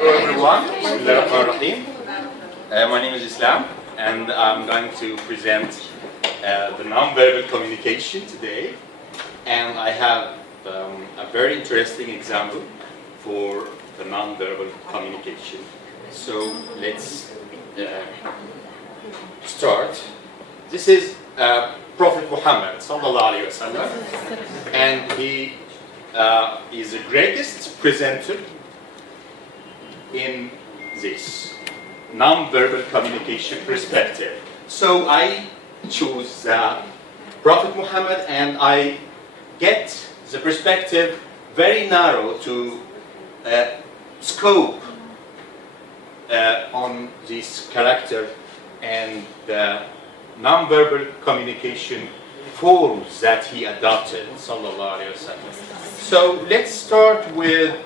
Hello everyone, Bismillahirrahmanirrahim. My name is Islam and I'm going to present the non-verbal communication today, and I have a very interesting example for the non-verbal communication. So let's start. This is Prophet Muhammad sallallahu alaihi wasallam, and he is the greatest presenter in this non-verbal communication perspective. So I choose Prophet Muhammad, and I get the perspective very narrow to scope on this character and the non-verbal communication forms that he adopted, sallallahu alaihi wasallam. So let's start with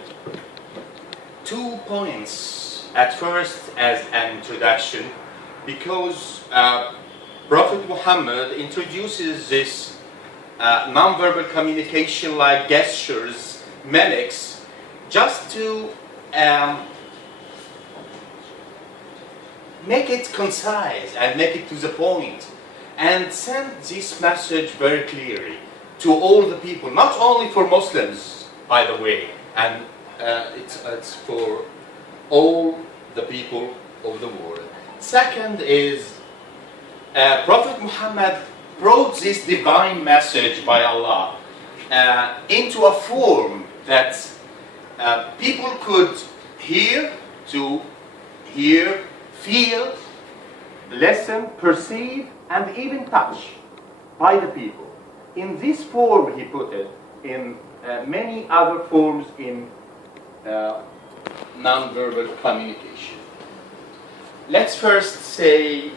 2 points at first as an introduction, because Prophet Muhammad introduces this non-verbal communication like gestures, mimics, just to make it concise and make it to the point and send this message very clearly to all the people, not only for Muslims, by the way, and it's for all the people of the world. Second is Prophet Muhammad brought this divine message by Allah into a form that people could hear, feel, listen, perceive, and even touch by the people. In this form he put it, in many other forms in non-verbal communication. Let's first say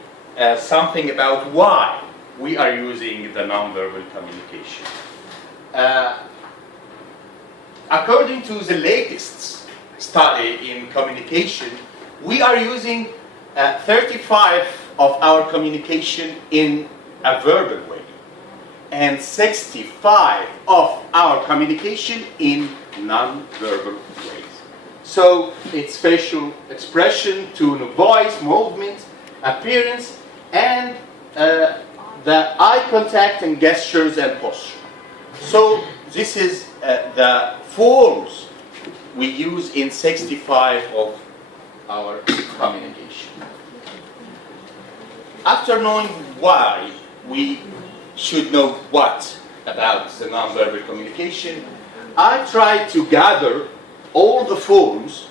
something about why we are using the non-verbal communication. According to the latest study in communication, we are using 35 of our communication in a verbal way, and 65 of our communication in non-verbal ways. So it's facial expression, tone of voice, movement, appearance, and the eye contact and gestures and posture. So this is the forms we use in 65 of our communication. After knowing why we should know what about the non-verbal communication, I tried to gather all the forms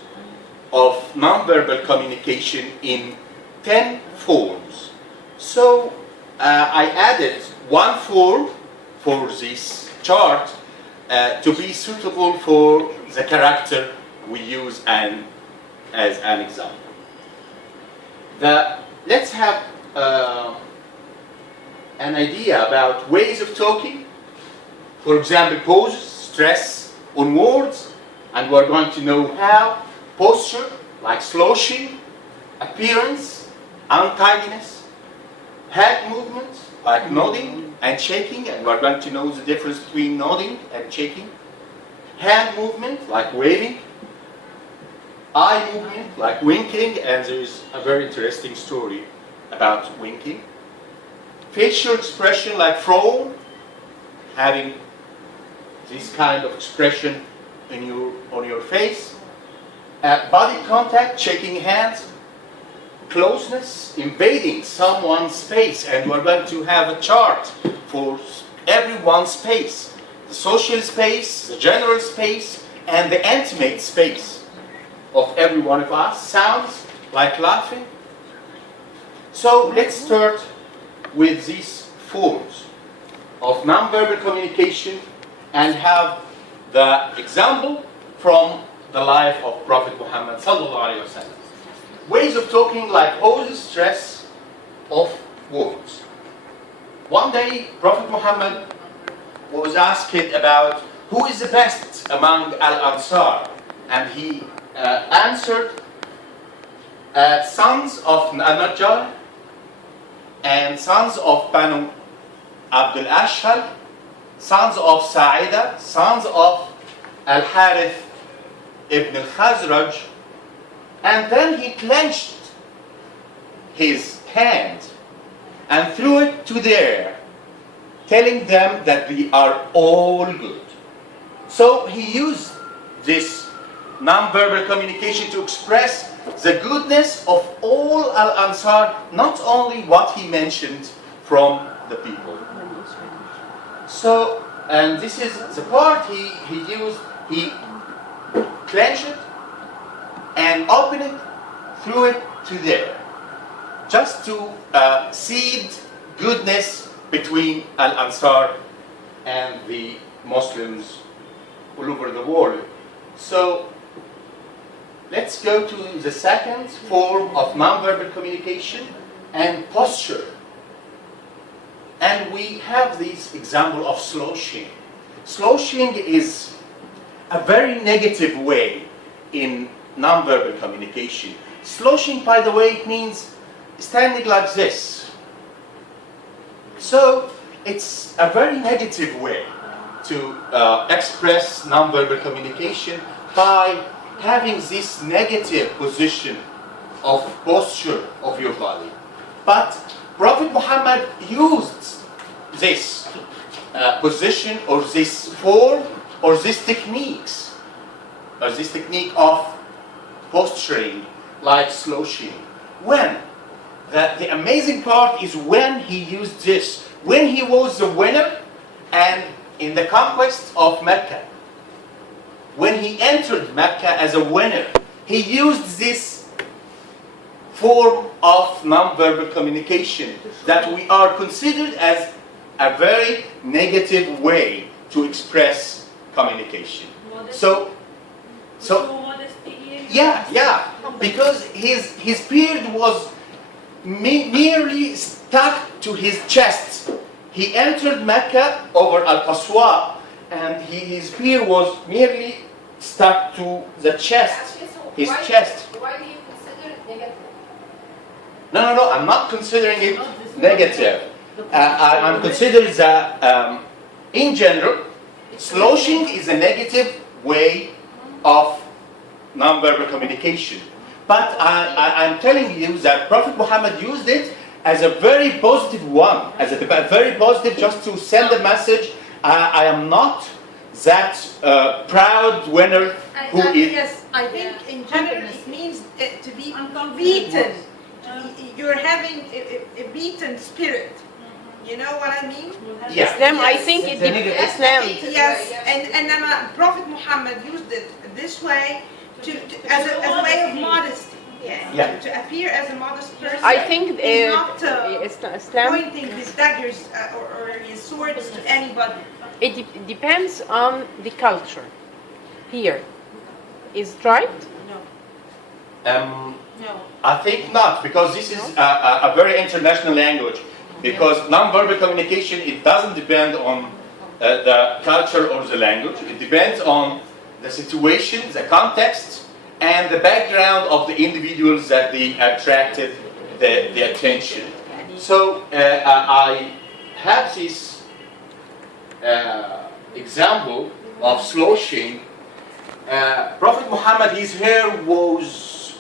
of non-verbal communication in 10 forms. So I added one form for this chart to be suitable for the character we use as an example. Let's have an idea about ways of talking. For example, poses, stress on words, and we're going to know how. Posture, like sloshing. Appearance, untidiness. Head movement, like nodding and shaking, and we're going to know the difference between nodding and shaking. Hand movement, like waving. Eye movement, like winking, and there's a very interesting story about winking. Facial expression, like frown, having this kind of expression on your face. Body contact, shaking hands. Closeness, invading someone's space, and we're going to have a chart for everyone's space. The social space, the general space, and the intimate space of every one of us. Sounds, like laughing. So let's start with these forms of non-verbal communication and have the example from the life of Prophet Muhammad sallallahu alaihi wasallam. Ways of talking, like poses, stress of words. One day, Prophet Muhammad was asked about who is the best among Al-Ansar, and he answered, sons of Najjar and sons of Banu Abdul Ashhal, sons of Sa'ida, sons of Al-Harith ibn al-Khazraj, and then he clenched his hand and threw it to the air, telling them that we are all good. So he used this nonverbal communication to express the goodness of all Al-Ansar, not only what he mentioned from the people. So, and this is the part he used, he clenched it and opened it, threw it to there, just to seed goodness between Al-Ansar and the Muslims all over the world. So let's go to the second form of nonverbal communication and posture. And we have this example of sloshing. Sloshing is a very negative way in nonverbal communication. Sloshing, by the way, it means standing like this. So it's a very negative way to express nonverbal communication by having this negative position of posture of your body. But Prophet Muhammad used this position or this form or this techniques or this technique of posturing like sloshing. When? The amazing part is when he used this, when he was the winner and in the conquest of Mecca. When he entered Mecca as a winner, he used this form of nonverbal communication that we are considered as a very negative way to express communication. So yeah, because his beard was nearly stuck to his chest. He entered Mecca over Al-Qaswa, and his beard was merely stuck to the chest, his chest. Why do you consider it negative? No, I'm not considering it negative. I'm considering that, in general, sloshing is a negative way of nonverbal communication. But I'm telling you that Prophet Muhammad used it as a very positive one, as a very positive, just to send a message. I am not that proud winner who is. Yes, I think in general it means to be beaten. You're having a beaten spirit. You know what I mean? Yeah. Islam, I think it depends. Islam. Yes, and then Prophet Muhammad used it this way as a way of modesty. Yeah. To appear as a modest person. I think He's not Islam. pointing his daggers or his swords to anybody. It depends on the culture. Here, is it right? No. I think not, because this is a very international language. Because nonverbal communication, it doesn't depend on the culture or the language. It depends on the situation, the context, and the background of the individuals that they attracted the attention. So I have this example of sloshing. Prophet Muhammad, his hair was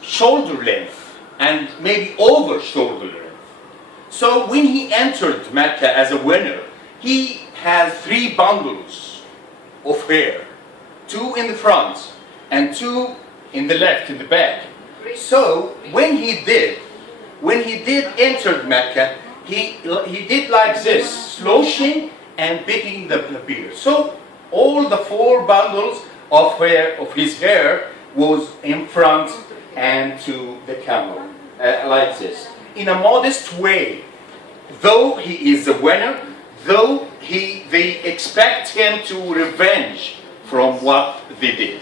shoulder length and maybe over shoulder length. So when he entered Mecca as a winner, he had 3 bundles of hair, 2 in the front and 2 in the left, in the back. So when he did enter Mecca, he did like this, sloshing and picking the beard. So all the 4 bundles of hair of his hair was in front and to the camel, like this, in a modest way. Though he is the winner, though they expect him to revenge from what they did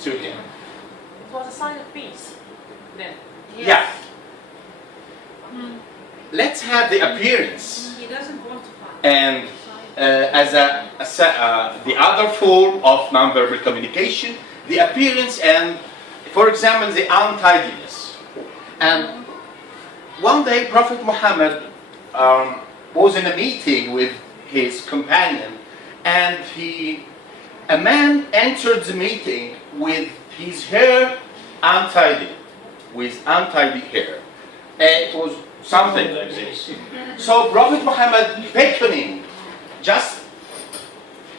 to him. It was a sign of peace then. Yeah. Let's have the appearance. He doesn't want to fight. And as the other form of nonverbal communication, the appearance and, for example, the untidiness. And one day, Prophet Muhammad was in a meeting with his companion, and a man entered the meeting with his hair untidy, with untidy hair. It was something like this. So Prophet Muhammad beckoning, just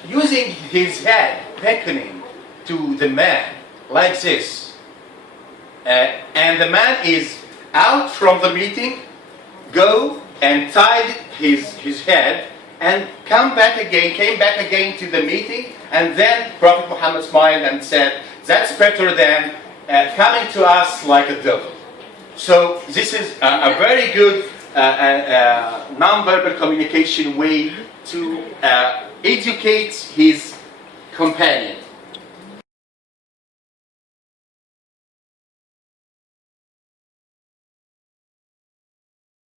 using his head, beckoning to the man like this. And the man is out from the meeting, go and tied his head and came back again to the meeting, and then Prophet Muhammad smiled and said, that's better than coming to us like a devil. So this is a very good non-verbal communication way to educate his companion.